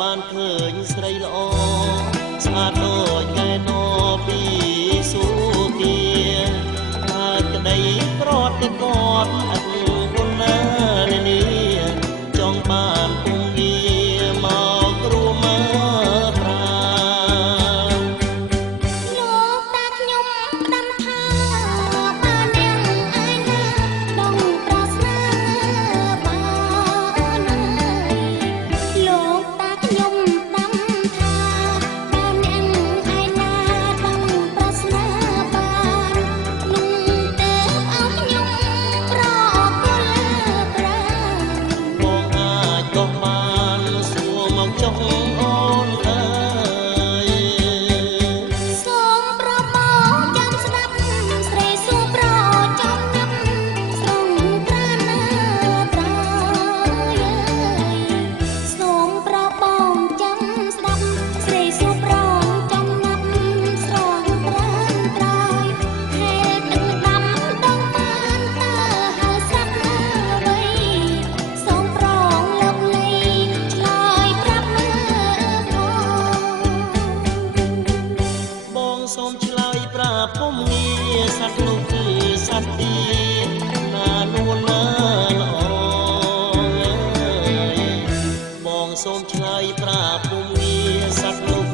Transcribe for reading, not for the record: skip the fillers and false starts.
បានឃើញស្រីល្អស្អាតដូចកែណោពីសុធាហើយក្តីក្រត់តែគាត់អត់គុណណានាចង់បានពុំងារមករួមមើប្រាលោកតាខ្ញុំដាំថាបាននាងឯណាដងប្រស្នាបានលោកតាខ្ញុំដាំថាបាននាងឯណាដងប្រស្នាបានนุ่งទៅឲ្យខ្ញុំប្រគល់ប្រាបងអាចដោះបានសួរមកចុះអូនអើយសូមប្របងចាំស្ដាប់ស្រីសួរប្រចំញឹមស្រងត្រាណាត្រាយសូមប្របងចាំស្ដាប់ស្រីសួរប្រចំណាប់ស្រងត្រានត្រាយហេតុទឹកដាំដងបានតើហើយស្រាប់ណាអ្វីសូមប្រងលើកលៃឆ្លើយប្រាប់មើលផង បងសូមឆ្លើយប្រាប់ពុំងារសត្វនោះគឺសត្វទីណានួនណាល្អអើយបងសូមឆ្លើយប្រាប់ពុំងារសត្វនោះ